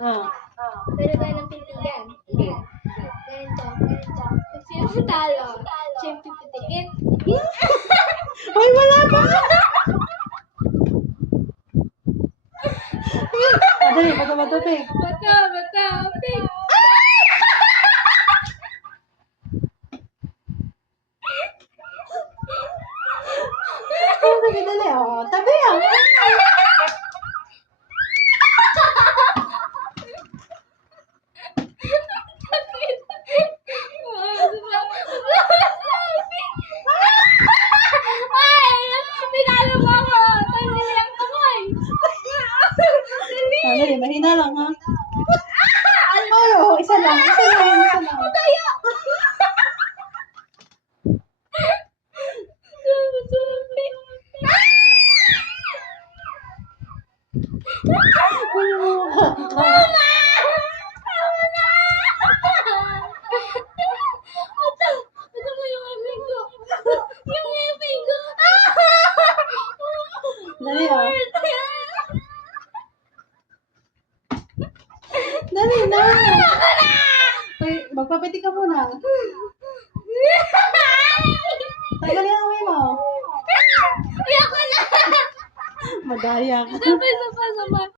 Ah. Pero tayo ng pipilian. Hindi. Ganito, ganito. Kung sino si talo, siya yung pipitikin. Ay, wala pa! Dali, bato-bato, te. Bata, bata, pig. Sige, dali. Oh, tabi ah. Dali, mahina lang ha. Ay, oh, isa lang. Dali oh. Dali na. Uy, magpapiti ka muna. Tagalin ang uwi mo. Madaya ka. Sabay, sabay, sabay.